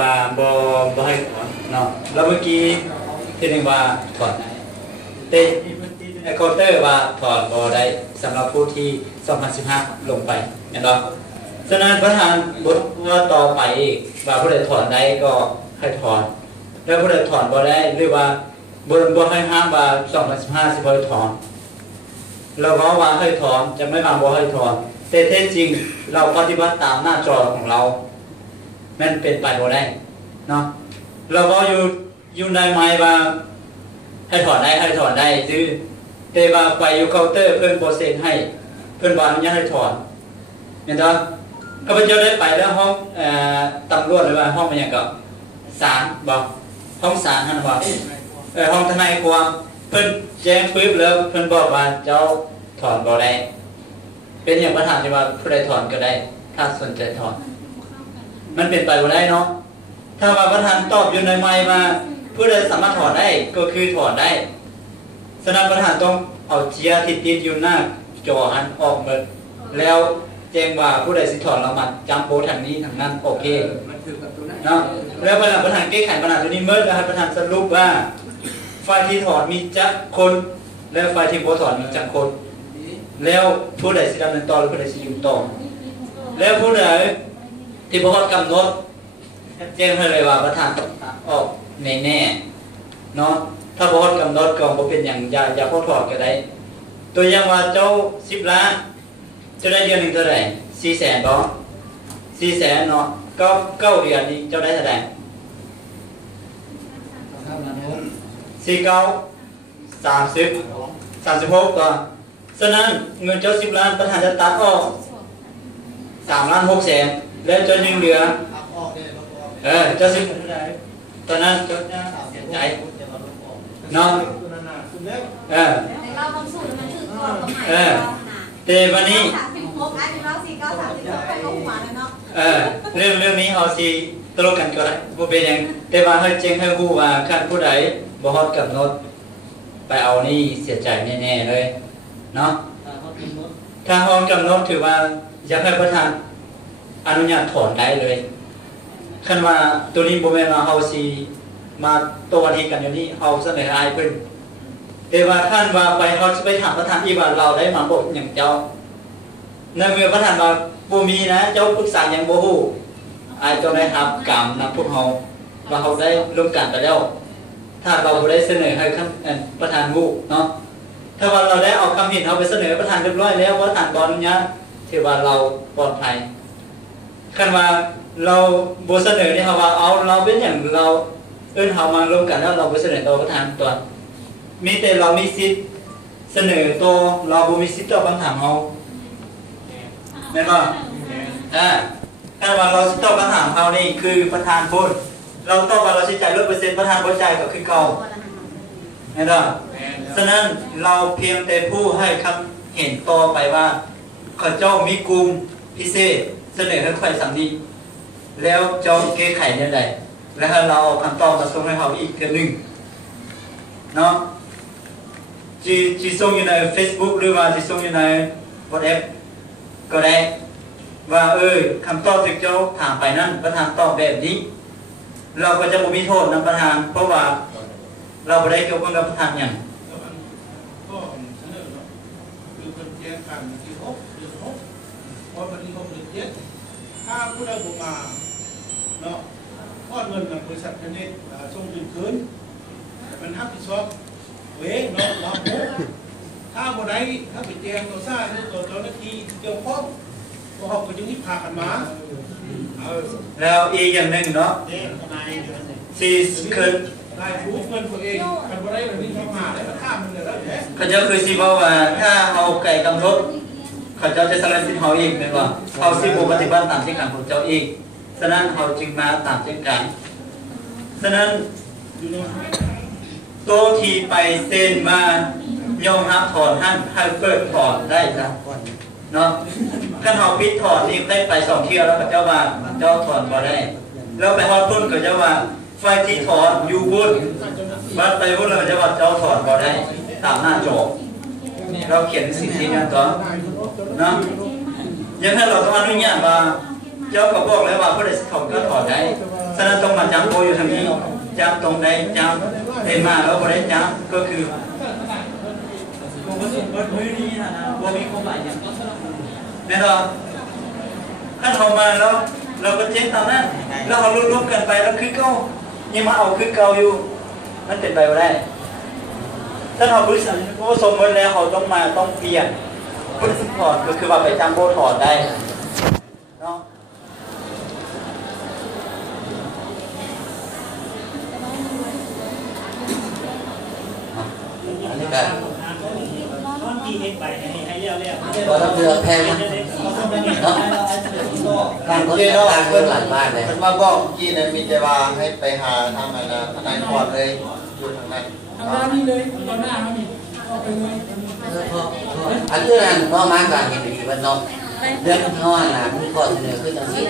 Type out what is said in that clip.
ว่าบ่ให้ถอนเนาะแล้วเมื่อกี้ที่นึงว่าถอนแต่เคาน์เตอร์ว่าถอนบ่ได้สำหรับผู้ที่2015ลงไปเห็นบ่ฉะนั้นประธานบทว่าต่อไปว่าผู้ใดถอนได้ก็ให้ถอนแล้วผู้ใดถอนบ่ได้หรือว่าบ่ให้ห้ามว่า2015สิบ่ให้ถอนเราก็ว่าให้ถอนจะไม่มาบ่ให้ถอนแต่แท้จริงเราปฏิบัติตามหน้าจอของเรามันเป็นไปบ่ได้เนาะเราก็อยู่ในไม้ว่าให้ถอนได้ซื้อแต่ว่าไปอยู่เคาน์เตอร์เพิ่นบ่เซ็นให้เพิ่นว่าอนุญาตให้ถอนเห็นบ่ข้าพเจ้าได้ไปแล้วห้องตำรวจหรือว่าห้องมันหยังก็ศาลบ่ห้องศาลหั่นว่าห้องทนายความเพิ่นแจ้งปึ๊บแล้วเพิ่นบอกว่าเจ้าถอนบ่ได้เป็นอย่างประธานที่ว่าผู้ใดถอนก็ได้ถ้าสนใจถอนมันเป็นไปบ่ได้เนาะถ้าว่าประธานตอบอยู่ในไมค์มาผู้ใดสามารถถอนได้ก็คือถอนได้ฉะนั้นประธานต้องเอาเจียที่ติดอยู่หน้าจอหันออกหมดแล้วแจ้งว่าผู้ใดสิถอนเรามาจำโพทางนี้ทางนั้นโอเคเนาะแล้วประธานแก้ไขปัญหาตัวนี้เมื่อแล้วประธานสรุปว่าฝ่ายที่ถอนมีจักคนแล้วฝ่ายที่บ่ถอนมีจักคนแล้วผู้ใดสิดำเนินต่อหรือผู้ใดสิอยู่ต่อแล้วผู้ใดที่บ่ฮอดกำหนดแจ้งให้เลยว่าประธานออกแน่ๆเนาะถ้าบ่ฮอดกำหนดก็บ่เป็นหยังอย่าพอถอดก็ได้ตัวอย่างว่าเจ้า10ล้านจะได้เดือนนึงเท่าไหร่ 400,000 บ่ 400,000 เนาะก็9เดือนนี้เจ้าได้เท่าไหร่49 30 36ก็ฉะนั้นเงินเจ้า10ล้านประธานจะตัดออก3,600,000แล้วเจ้ายังเหลือเจ้า10เท่าไหร่ตอนนั้นเจ้าจะเสียใจเนาะเราต้องสู้มันถือก่อนก็หมายแต่วันนี้เรื่องนี้เอาสิตลกกันก็ได้บ่เป็นหยังแต่ว่าให้แจ้งให้ฮู้ว่าคันผู้ใดบ่ฮอดกำหนดไปเอานี่เสียใจแน่ๆเลยเนาะถ้าฮอดกำหนดถือว่าอยากให้ประธานอนุญาตถอนได้เลยคันว่าตัวนี้บ่แม่นว่าเฮาสิมาตัววันที่กันอยู่นี้เฮาเสนอให้เพิ่นแต่ว่าท่านว่าไปเขาจะไปถามประธานอีกว่าเราได้มาบอกอย่างเจ้าในเมื่อประธานว่าบ่มีนะเจ้าปรึกษาอย่างบ่ฮู้อาจจะได้รับกรรมนำพวกเราว่าเขาได้ร่วมกันไปแล้วถ้าเราบ่ได้เสนอให้ประธานฮู้เนาะถ้าว่าเราได้เอาคำเห็นเอาไปเสนอประธานเรียบร้อยแล้วประธานบ่อนุญาตถือว่าเราปลอดภัยคันว่าเราบ่เสนอนี่เฮาว่าเอาเราเป็นหยังเราเอิ้นเฮามาร่วมกันแล้วเราบ่เสนอต่อประธานตัวมีแต่เรามีสิทธิ์เสนอตัวเราบ่มีสิทธิ์ตอบคำถามเฮาแม่นบ่ถ้าว่าเราสิตอบคำถามเฮานี่คือประธานพูดเราตอบว่าเราสิจ่าย 100% ประธานบ่จ่ายก็คือเก่าแม่นบ่ฉะนั้นเราเพียงแต่ผู้ให้คำเห็นต่อไปว่าข้าเจ้ามีกลุ่มพิเศษเสนอให้ข่อยสั่งนี้แล้วเจ้าแก้ไขจังได๋แล้วให้เราเอาคำตอบมาส่งให้เฮาอีกเทื่อนึงเนาะจีส่งอยู่ใน Facebook หรือว่าจีส่งอยู่ใน WhatsApp ก็ได้ว่าคำตอบที่เจ้าถามไปนั้นประธานตอบแบบนี้เราก็จะบ่มีโทษนำประธานเพราะว่าเราบ่ได้เกี่ยวข้องกับประธานหยังก็เสนอเนาะคือเพิ่นแจ้งกันที่6เดือน6พอวันที่6เดือน7ถ้าผู้ใดบ่มาเนาะทอดเงินกับบริษัทเพเน็ตส่งคืนมันรับผิดชอบเว้เนาะรับถ้าบ่ได้ถ้าไปแจ้งตัวซ่าหรือตัวเจ้าหน้าที่เกี่ยวข้องก็เขาก็จะมีพากันมาแล้วอีกอย่างนึงเนาะสิคือได้รู้เงินตัวเองกันบ่ได้มันมีเข้ามาแล้วค่ามันแล้วแหละเขาเจ้าคือสิบอกว่าถ้าเฮาไก่กำหนดเขาเจ้าจะสละสิทธิ์เฮาอีกแม่นบ่เฮาสิบ่ปฏิบัติตามที่การของเจ้าอีกฉะนั้นเฮาจึงมาตามเช่นกันฉะนั้นตัวที่ไปเซ็นมายอมรับถอนให้เปิดถอนได้จ้ะเนาะคันเฮาปิดถอนนี่ได้ไป2เที่ยวแล้วเขาเจ้าว่าเจ้าถอนบ่ได้แล้วไปฮอดพุ่นก็เจ้าว่าไฟที่ถอนอยู่พุ่นบัดไปพุ่นแล้วก็เจ้าว่าเจ้าถอนบ่ได้ตามหน้าจอเราเขียนสิ่งที่นั้นต่อเนาะยังให้เราต้องอนุญาตว่าเจ้าก็บอกแล้วว่าผู้ใดสิถอนก็ถอนได้ ฉะนั้นต้องมาจำโบอยู่ทางนี้จำตรงใดจำเป็นมาแล้วบ่ได้จำก็คือผมก็สุดมือนี้นะบ่มีความหมายอย่างแน่นอนถ้าเรามาแล้วเราก็เจ๊งตามนั้นแล้วเรารวมกันไปแล้วคือเก่ายังมาเอาคือเก่าอยู่มันเป็นไปไม่ได้ถ้าเราบริษัทผสมกันแล้วเขาต้องมาต้องเปลี่ยนพุทธถอดก็คือว่าไปจำโบถอดได้เนาะอันนี้ก็ ก็ต้องเลือกแพงนะเนาะการก็จะต่างกันหลายบ้านเลย มันมาบอกกี้เนี่ยมีแต่ว่าให้ไปหาทางนั้นทนายความเลยอยู่ทางนั้น ทางด้านนี้เลยตอนหน้าเขานี่ก็ไปเลย อันเรื่องพ่อมาการเห็นดีว่าน้องเรื่องพ่อหนามีข้อเสนอขึ้นตรงนี้